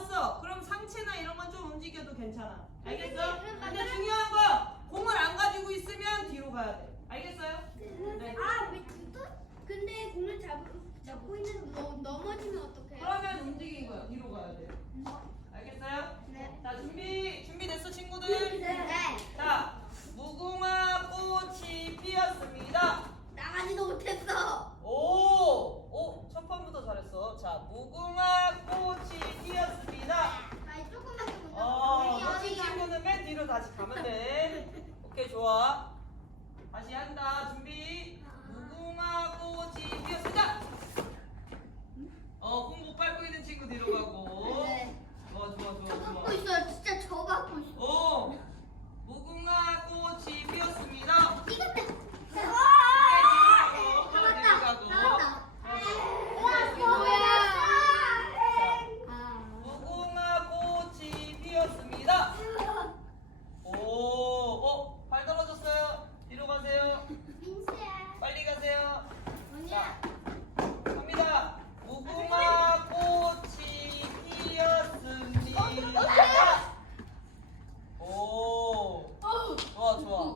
잡았어. 그럼 상체나 이런 건 좀 움직여도 괜찮아. 알겠어? 선생님, 근데 그럼 중요한 거 공을 안 가지고 있으면 뒤로 가야 돼. 알겠어요? 네. 아왜 진짜? 근데 공을 잡, 잡고 있는 너 넘어지면 어떡해요? 그러면 움직인 거야. 뒤로 가야 돼. 알겠어요? 네. 자 준비 준비됐어 친구들? 네. 자 무궁화 꽃이 피었습니다. 나가지도 못했어. 오, 오, 첫 판부터 잘했어. 자, 무궁화 꽃이 피었습니다. 아니 조금만 조금. 어, 멋진 친구는 맨 뒤로 다시 가면 돼. 오케이, 좋아.